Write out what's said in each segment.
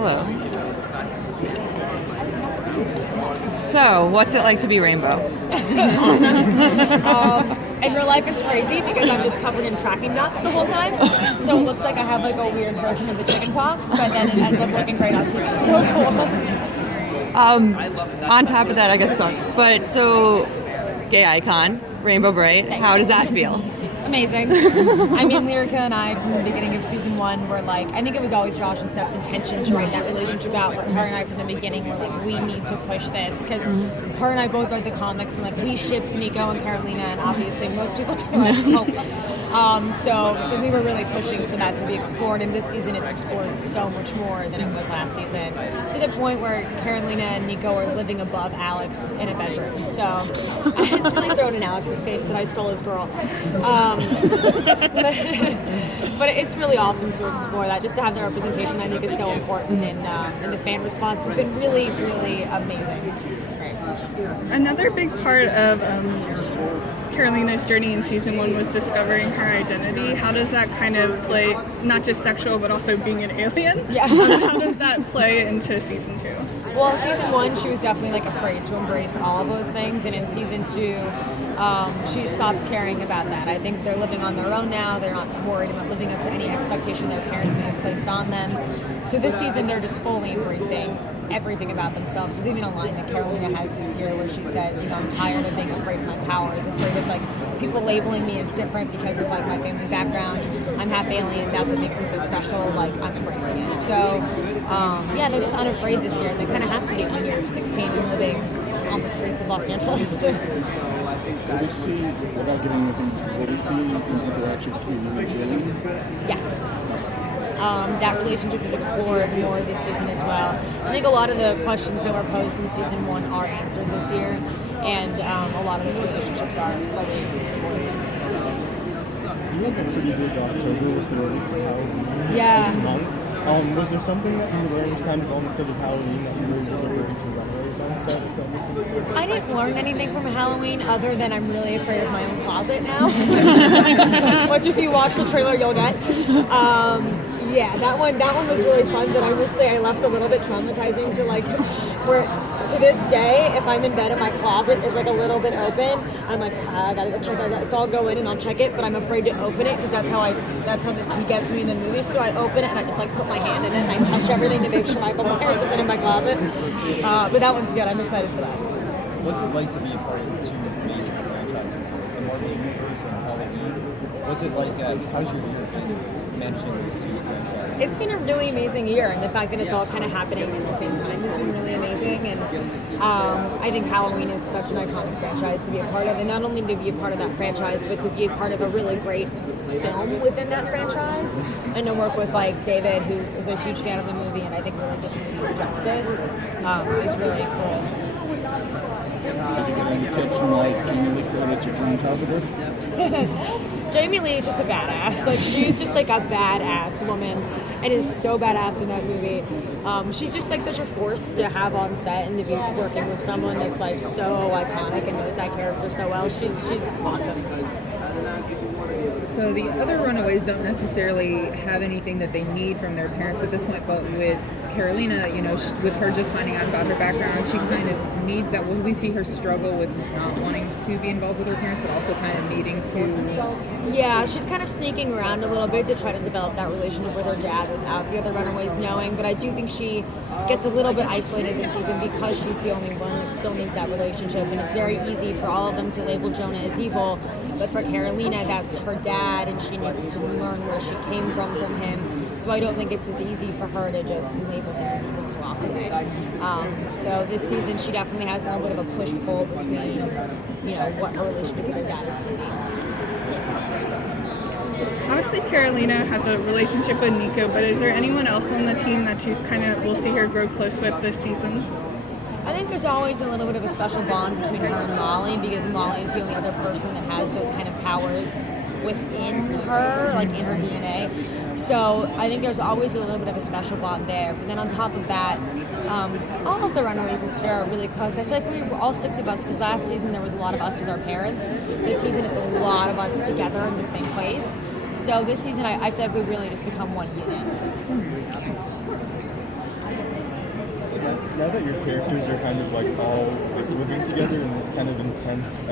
Hello. So, what's it like to be Rainbow? In real life, it's crazy because I'm just covered in tracking nuts the whole time. So it looks like I have like a weird version of the chicken pox, but then it ends up looking great on TV. So cool. On top of that, I guess so gay icon, Rainbow Bright. Thanks. How does that feel? Amazing. I mean, Lyrica and I, from the beginning of season 1, were like, I think it was always Josh and Steph's intention to write that relationship out. But her and I, from the beginning, were like, we need to push this because her and I both read the comics and like we shipped Nico and Carolina, and obviously most people do. I hope. So we were really pushing for that to be explored, and this season it's explored so much more than it was last season, to the point where Carolina and Nico are living above Alex in a bedroom. So it's really thrown in Alex's face that I stole his girl. But it's really awesome to explore that. Just to have the representation, I think, is so important, and the fan response has been really, really amazing. It's great. Another big part of Carolina's journey in season 1 was discovering her identity. How does that kind of play, not just sexual, but also being an alien? Yeah. How does that play into season 2? Well, season 1, she was definitely like afraid to embrace all of those things, and in season 2, she stops caring about that. I think they're living on their own now. They're not worried about living up to any expectation their parents may have placed on them. So this season, they're just fully embracing everything about themselves. There's even a line that Carolina has this year where she says, I'm tired of being afraid of my powers, afraid of like people labeling me as different because of like my family background. I'm half alien. That's what makes me so special. Like, I'm embracing it. So they're just unafraid this year. They kind of have to be when you're 16 and living on the streets of Los Angeles. Will we see, without getting anything, will we see some interactions between you and Jillian? Yeah. That relationship is explored more this season as well. I think a lot of the questions that were posed in season 1 are answered this year, and a lot of those relationships are fully explored. You had a pretty big October with the release of Halloween Yeah. this month. Was there something that you learned kind of on the set of Halloween that you were able to bring to Runaways on set? I didn't learn anything from Halloween other than I'm really afraid of my own closet now. Which if you watch the trailer, you'll get. Yeah, that one was really fun, but I will say I left a little bit traumatizing to like, where to this day, if I'm in bed and my closet is like a little bit open, I'm like, I gotta go check that. So I'll go in and I'll check it, but I'm afraid to open it because that's how he gets me in the movies. So I open it and I just like put my hand in it and I touch everything to make sure Michael Myers isn't in my closet. But that one's good. I'm excited for that. What's it like to be a part of the two major franchises, the Marvel Universe and Halloween? What's it like, how's your year been managing those two franchises? It's been a really amazing year, and the fact that it's all kind of happening at the same time has been really amazing. And I think Halloween is such an iconic franchise to be a part of, and not only to be a part of that franchise, but to be a part of a really great film within that franchise, and to work with like David, who is a huge fan of the movie, and I think really did the movie justice, is really cool. Did you get any tips from like Jamie Lee Curtis or Jane Calvert? Jamie Lee is just a badass. Like, she's just like a badass woman and is so badass in that movie. She's just like such a force to have on set, and to be working with someone that's like so iconic and knows that character so well. She's awesome. So the other Runaways don't necessarily have anything that they need from their parents at this point, but with Carolina, with her just finding out about her background, she kind of needs that. Will we see her struggle with not wanting to be involved with her parents, but also kind of needing to? Yeah, she's kind of sneaking around a little bit to try to develop that relationship with her dad without the other Runaways knowing, but I do think she gets a little bit isolated this season because she's the only one that still needs that relationship, and it's very easy for all of them to label Jonah as evil, but for Carolina, that's her dad, and she needs to learn where she came from him. So I don't think it's as easy for her to just label him as evil and walk away. So this season, she definitely has a little bit of a push-pull between, what her relationship with her dad is going to be. Obviously, Carolina has a relationship with Nico, but is there anyone else on the team that we'll see her grow close with this season? I think there's always a little bit of a special bond between her and Molly, because Molly is the only other person that has those kind of powers within her, like in her DNA. So I think there's always a little bit of a special bond there. But then on top of that, all of the Runaways this year are really close. I feel like we were all 6 of us, because last season there was a lot of us with our parents. This season it's a lot of us together in the same place. So this season I feel like we've really just become one unit. now that your characters are kind of like all like living together in this kind of intense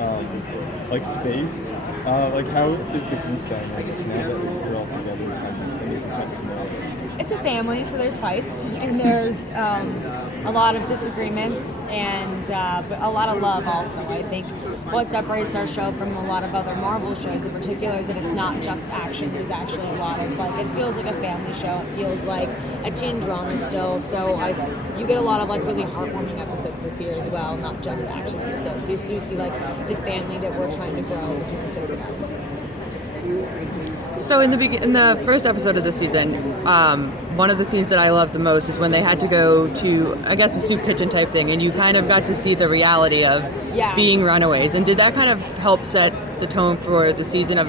like space, like how is the group dynamic now that you're all together kind of in this intense scenario? It's a family, so there's fights and there's a lot of disagreements and but a lot of love also. I think what separates our show from a lot of other Marvel shows in particular is that it's not just action. There's actually a lot of like, it feels like a family show. It feels like a teen drama still. So you get a lot of like really heartwarming episodes this year as well, not just action episodes. You do see like the family that we're trying to grow between the six of us. So in the first episode of the season, one of the scenes that I loved the most is when they had to go to, I guess, a soup kitchen type thing, and you kind of got to see the reality of being runaways. And did that kind of help set the tone for the season of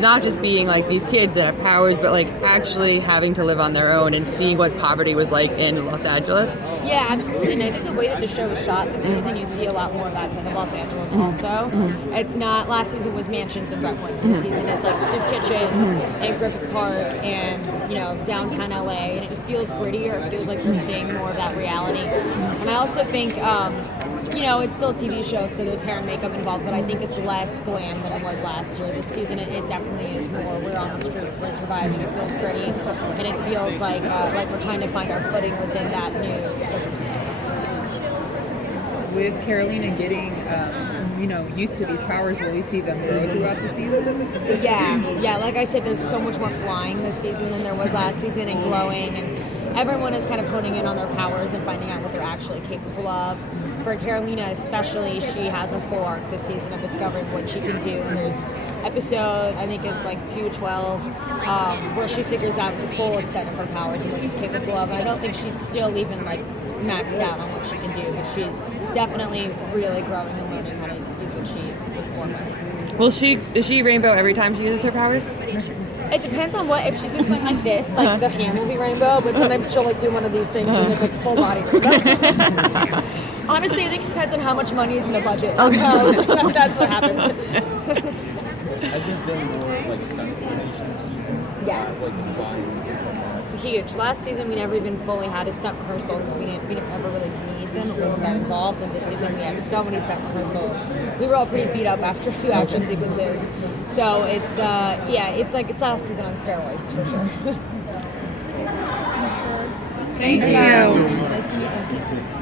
not just being like these kids that have powers, but like actually having to live on their own and seeing what poverty was like in Los Angeles? Yeah, absolutely. And I think the way that the show was shot this season, you see a lot more of that in Los Angeles also. It's not, last season was mansions in Brentwood. This season it's like soup kitchens and Griffith Park and, you know, downtown LA. And it feels grittier. It feels like we're seeing more of that reality. And I also think, you know, it's still a TV show, so there's hair and makeup involved, but I think it's less glam than it was last year. This season, it definitely is more. We're on the streets, we're surviving. It feels gritty, and it feels like we're trying to find our footing within that new circumstance. With Carolina getting, you know, used to these powers, will we see them grow throughout the season? Yeah. Like I said, there's so much more flying this season than there was last season, and glowing, and everyone is kind of honing in on their powers and finding out what they're actually capable of. For Carolina especially, she has a full arc this season of discovering what she can do. And there's episode, I think it's like 212, where she figures out the full extent of her powers and what she's capable of. And I don't think she's still even like maxed out on what she can do, but she's definitely really growing and learning how to use what she was born with. Is she rainbow every time she uses her powers? It depends on what. If she's just going like this, like the hand will be rainbow, but sometimes she'll like do one of these things and it's like full body rainbow. Honestly, I think it depends on how much money is in the budget. Okay. That's what happens. Has it been more like stunt coordination this season? Yeah. Like buying from that? Huge. Last season we never even fully had a stunt rehearsal because we didn't ever really need them. It wasn't that involved. And this season we had so many stunt rehearsals. We were all pretty beat up after 2 action sequences. So it's it's last season on steroids for sure. Thank you. Nice to meet you.